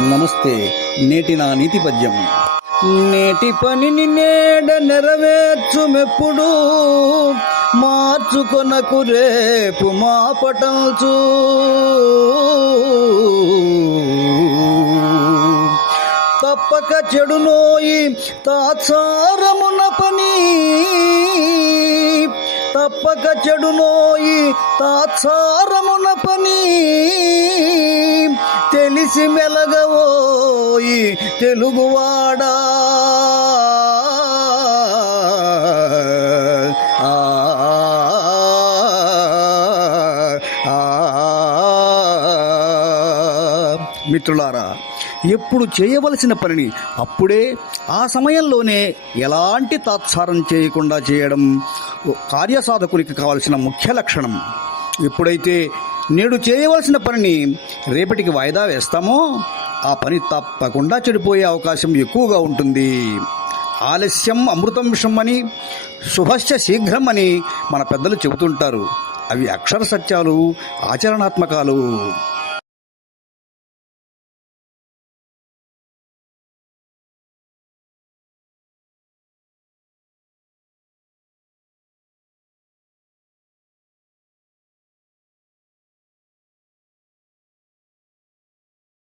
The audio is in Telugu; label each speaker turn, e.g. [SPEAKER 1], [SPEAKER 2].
[SPEAKER 1] నమస్తే నేటి నా నీతి పద్యం. నేటి పనిని నేడ నెరవేర్చుమెప్పుడు మార్చుకొనకు రేపు మా పటంచు తప్పక చెడునోయి తాత్సారమున పని. తప్పక చెడు నోయి తాత్సారమున పని. తెలిసి మెలగవోయి తెలుగువాడా? ఆ, మిత్రులారా ఎప్పుడు చేయవలసిన పనిని అప్పుడే ఆ సమయంలోనే ఎలాంటి తాత్సారం చేయకుండా చేయడం కార్యసాధకునికి కావలసిన ముఖ్య లక్షణం. ఎప్పుడైతే నేడు చేయవలసిన పనిని రేపటికి వాయిదా వేస్తామో? ఆ పని తప్పకుండా చెడిపోయే అవకాశం ఎక్కువగా ఉంటుంది. ఆలస్యం అమృతం విషం అని శుభశ్చ శీఘ్రం అని మన పెద్దలు చెబుతుంటారు. అవి అక్షర సత్యాలు ఆచరణాత్మకాలు.